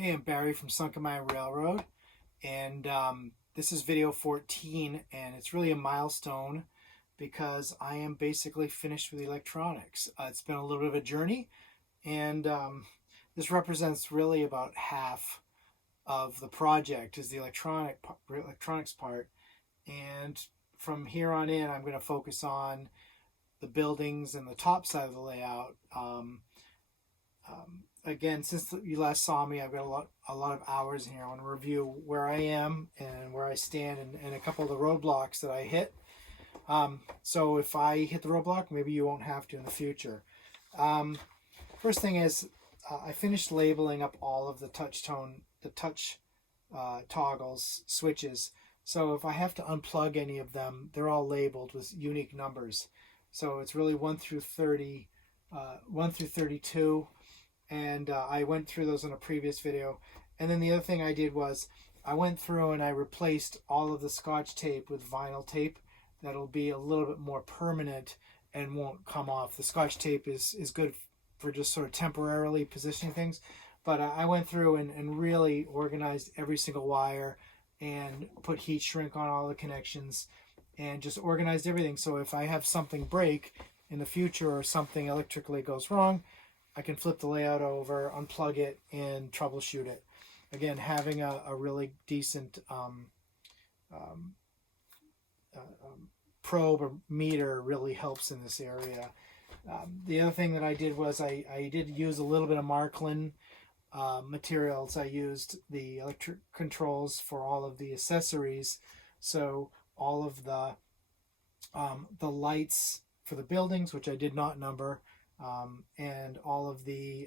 Hey, I'm Barry from Sunken Mine Railroad, and this is video 14, and it's really a milestone because I am basically finished with electronics. It's been a little bit of a journey, and this represents really about half of the project is the electronics part, and from here on in, I'm going to focus on the buildings and the top side of the layout. Again, since you last saw me, I've got a lot of hours in here. I want to review where I am and where I stand, and a couple of the roadblocks that I hit. So if I hit the roadblock, maybe you won't have to in the future. First thing is, I finished labeling up all of the touch toggles, switches. So if I have to unplug any of them, they're all labeled with unique numbers. So it's really 1 through 30, 1 through 32. And I went through those in a previous video. And then the other thing I did was I went through and I replaced all of the Scotch tape with vinyl tape that'll be a little bit more permanent and won't come off. The Scotch tape is good for just sort of temporarily positioning things, but I went through and really organized every single wire and put heat shrink on all the connections and just organized everything. So if I have something break in the future or something electrically goes wrong, I can flip the layout over, unplug it, and troubleshoot it. Again, having a really decent probe or meter really helps in this area. The other thing that I did was I did use a little bit of Märklin materials. I used the electric controls for all of the accessories, so all of the lights for the buildings, which I did not number, and all of the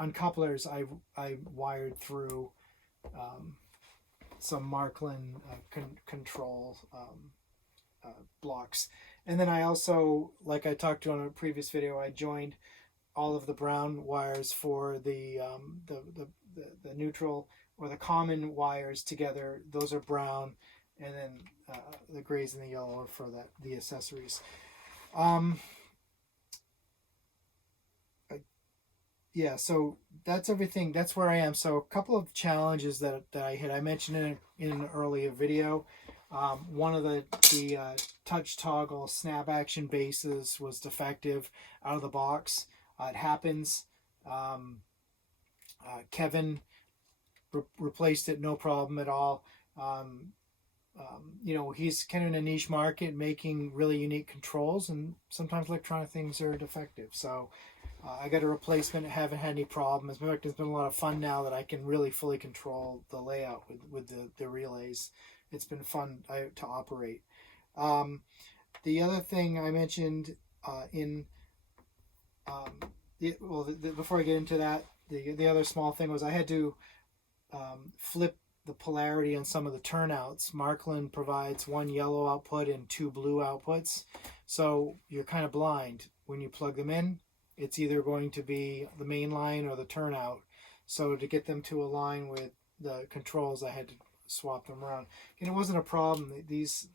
uncouplers I wired through some Märklin control blocks. And then I also, like I talked to on a previous video, I joined all of the brown wires for the neutral or the common wires together. Those are brown, and then the grays and the yellow are for the accessories. Yeah, so that's everything. That's where I am. So a couple of challenges that I hit. I mentioned in an earlier video. One of the touch toggle snap action bases was defective out of the box. It happens. Kevin replaced it, no problem at all. He's kind of in a niche market making really unique controls, and sometimes electronic things are defective. So I got a replacement. I haven't had any problems. As a matter of fact, it's been a lot of fun now that I can really fully control the layout with the relays. It's been fun to operate. The other thing I mentioned before I get into that, the other small thing was I had to flip the polarity on some of the turnouts. Märklin provides 1 yellow output and 2 blue outputs, so you're kind of blind when you plug them in. It's either going to be the main line or the turnout. So to get them to align with the controls, I had to swap them around. And it wasn't a problem. These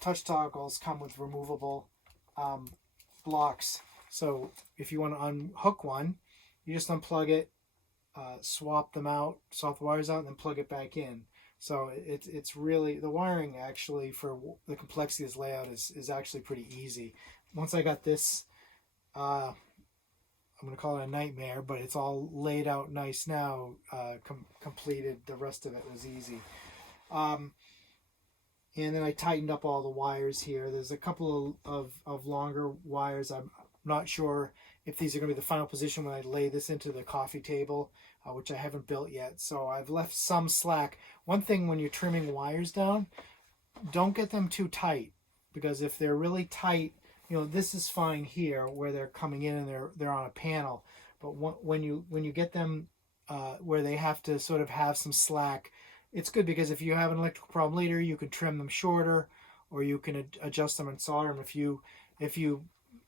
touch toggles come with removable blocks. So if you want to unhook one, you just unplug it, swap them out, swap the wires out, and then plug it back in. So it's really, the wiring actually for the complexity of this layout is actually pretty easy. Once I got this, I'm going to call it a nightmare, but it's all laid out nice now, completed. The rest of it was easy. And then I tightened up all the wires here. There's a couple of longer wires. I'm not sure if these are going to be the final position when I lay this into the coffee table, which I haven't built yet. So I've left some slack. One thing when you're trimming wires down, don't get them too tight, because if they're really tight, this is fine here where they're coming in and they're on a panel, but when you get them where they have to sort of have some slack, it's good, because if you have an electrical problem later, you can trim them shorter, or you can adjust them and solder them. If you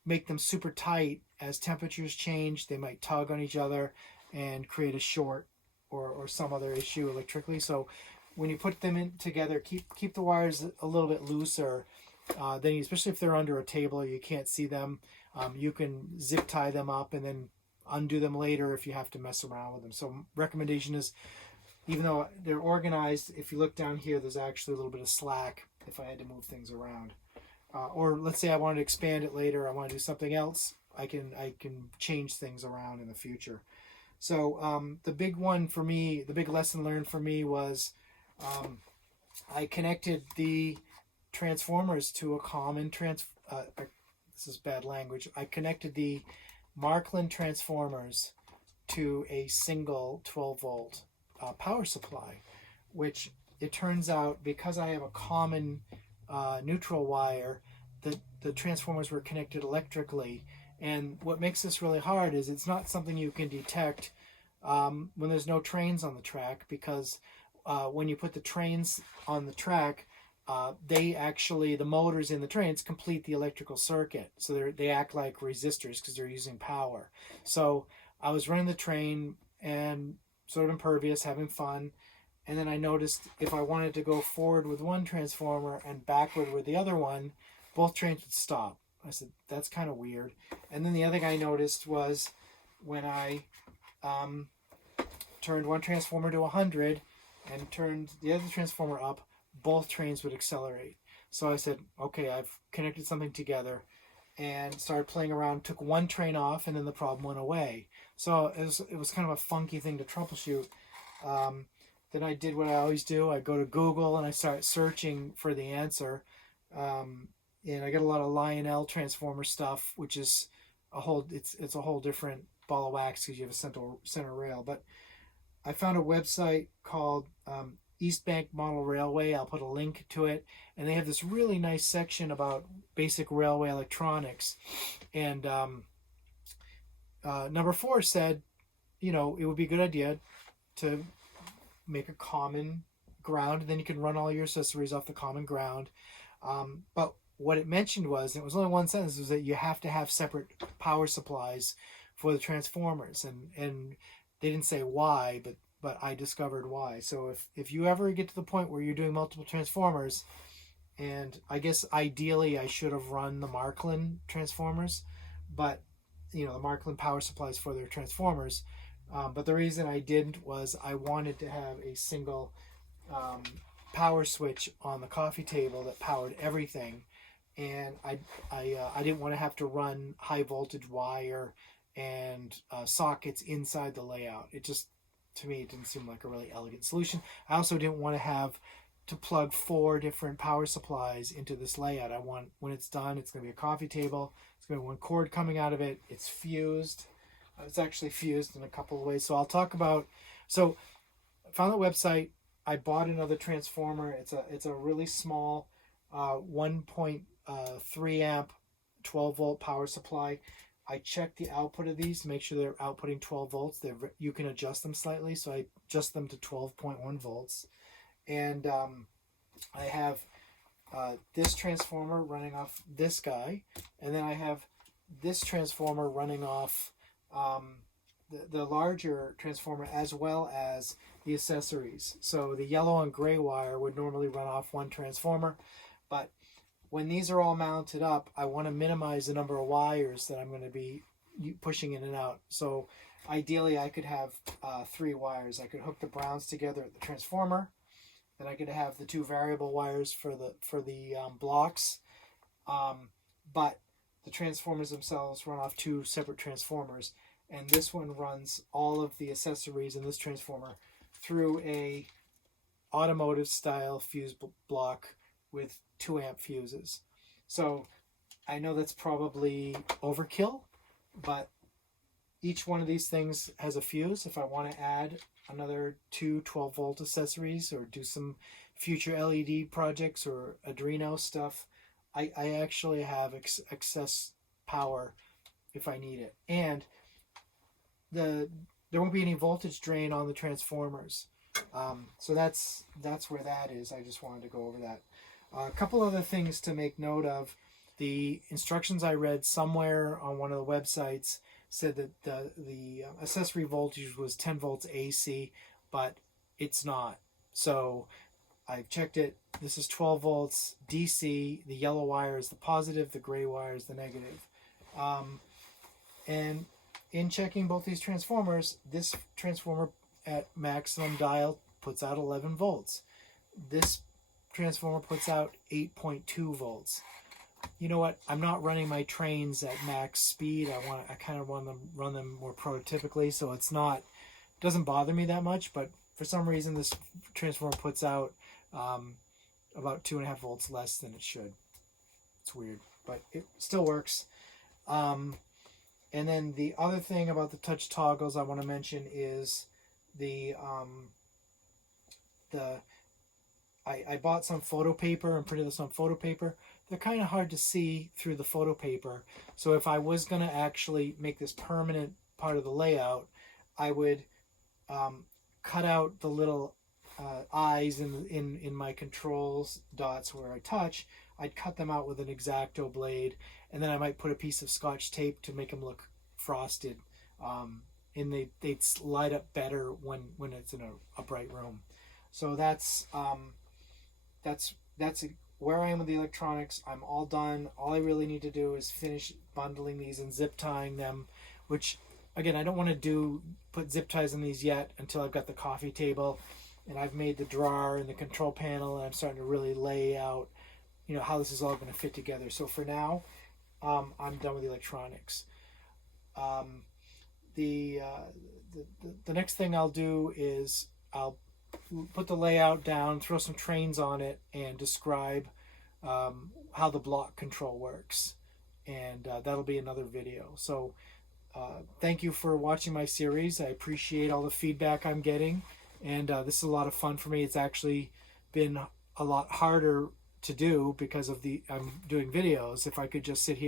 make them super tight, as temperatures change, they might tug on each other and create a short or some other issue electrically. So when you put them in together, keep the wires a little bit looser. Then, especially if they're under a table or you can't see them, you can zip tie them up and then undo them later if you have to mess around with them. So recommendation is, even though they're organized, if you look down here, there's actually a little bit of slack if I had to move things around. Or let's say I wanted to expand it later, I want to do something else, I can change things around in the future. So the big one for me, the big lesson learned for me was I connected the transformers to a common this is bad language. I connected the Märklin transformers to a single 12 volt power supply, which it turns out, because I have a common neutral wire, the transformers were connected electrically. And what makes this really hard is it's not something you can detect when there's no trains on the track, because when you put the trains on the track, the motors in the trains complete the electrical circuit. So they act like resistors because they're using power. So I was running the train and sort of impervious, having fun. And then I noticed if I wanted to go forward with one transformer and backward with the other one, both trains would stop. I said, that's kind of weird. And then the other thing I noticed was when I turned one transformer to 100 and turned the other transformer up, both trains would accelerate. So I said, okay, I've connected something together, and started playing around, took one train off, and then the problem went away. So it was kind of a funky thing to troubleshoot. Then I did what I always do. I go to Google and I start searching for the answer. And I get a lot of Lionel transformer stuff, which is it's a whole different ball of wax because you have a center rail. But I found a website called East Bank Model Railway. I'll put a link to it. And they have this really nice section about basic railway electronics. And number 4 said, it would be a good idea to make a common ground, and then you can run all your accessories off the common ground. But what it mentioned was, and it was only one sentence, was that you have to have separate power supplies for the transformers. And they didn't say why, but I discovered why. So if you ever get to the point where you're doing multiple transformers, and I guess ideally I should have run the Märklin transformers, but the Märklin power supplies for their transformers. But the reason I didn't was I wanted to have a single power switch on the coffee table that powered everything, and I didn't want to have to run high voltage wire and sockets inside the layout. It just, to me, it didn't seem like a really elegant solution. I also didn't want to have to plug 4 different power supplies into this layout. I want, when it's done, it's going to be a coffee table. It's going to be one cord coming out of it. It's fused. It's actually fused in a couple of ways. So I'll talk about. So I found the website. I bought another transformer. It's a really small 1.3 amp 12 volt power supply. I checked the output of these to make sure they're outputting 12 volts. You can adjust them slightly, so I adjust them to 12.1 volts. And I have this transformer running off this guy, and then I have this transformer running off the larger transformer, as well as the accessories. So the yellow and gray wire would normally run off one transformer, but when these are all mounted up, I want to minimize the number of wires that I'm going to be pushing in and out. So ideally I could have 3 wires. I could hook the browns together at the transformer, then I could have the 2 variable wires for the blocks, but the transformers themselves run off 2 separate transformers, and this one runs all of the accessories in this transformer through a automotive style fuse block with 2 amp fuses. So I know that's probably overkill, but each one of these things has a fuse. If I want to add another 2 12 volt accessories or do some future LED projects or Arduino stuff, I actually have excess power if I need it. And there won't be any voltage drain on the transformers. So that's where that is. I just wanted to go over that. A couple other things to make note of. The instructions I read somewhere on one of the websites said that the accessory voltage was 10 volts AC, but it's not. So I've checked it. This is 12 volts DC. The yellow wire is the positive, the gray wire is the negative. And in checking both these transformers, this transformer at maximum dial puts out 11 volts. This transformer puts out 8.2 volts. You know what? I'm not running my trains at max speed. I kind of want to run them more prototypically, so it doesn't bother me that much. But for some reason, this transformer puts out about 2.5 volts less than it should. It's weird, but it still works. And then the other thing about the touch toggles I want to mention is I bought some photo paper and printed this on photo paper. They're kind of hard to see through the photo paper. So if I was going to actually make this permanent part of the layout, I would cut out the little eyes in my controls dots where I touch. I'd cut them out with an X-Acto blade, and then I might put a piece of Scotch tape to make them look frosted. And they'd light up better when it's in a bright room. So that's where I am with the electronics. I'm all done. All I really need to do is finish bundling these and zip tying them, which again, I don't want to put zip ties on these yet until I've got the coffee table and I've made the drawer and the control panel, and I'm starting to really lay out, how this is all going to fit together. So for now, I'm done with the electronics. The next thing I'll do is I'll put the layout down, throw some trains on it, and describe how the block control works. And that'll be another video. So thank you for watching my series. I appreciate all the feedback I'm getting. And this is a lot of fun for me. It's actually been a lot harder to do because I'm doing videos. If I could just sit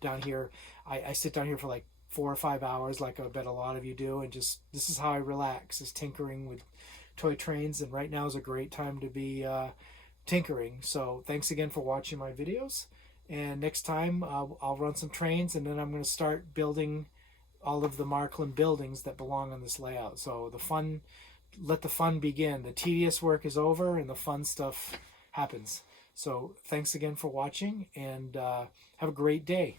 down here, I sit down here for like 4 or 5 hours, like I bet a lot of you do. And this is how I relax, is tinkering with toy trains, and right now is a great time to be tinkering. So thanks again for watching my videos, and next time I'll run some trains, and then I'm going to start building all of the Märklin buildings that belong on this layout. So let the fun begin. The tedious work is over and the fun stuff happens. So thanks again for watching, and have a great day.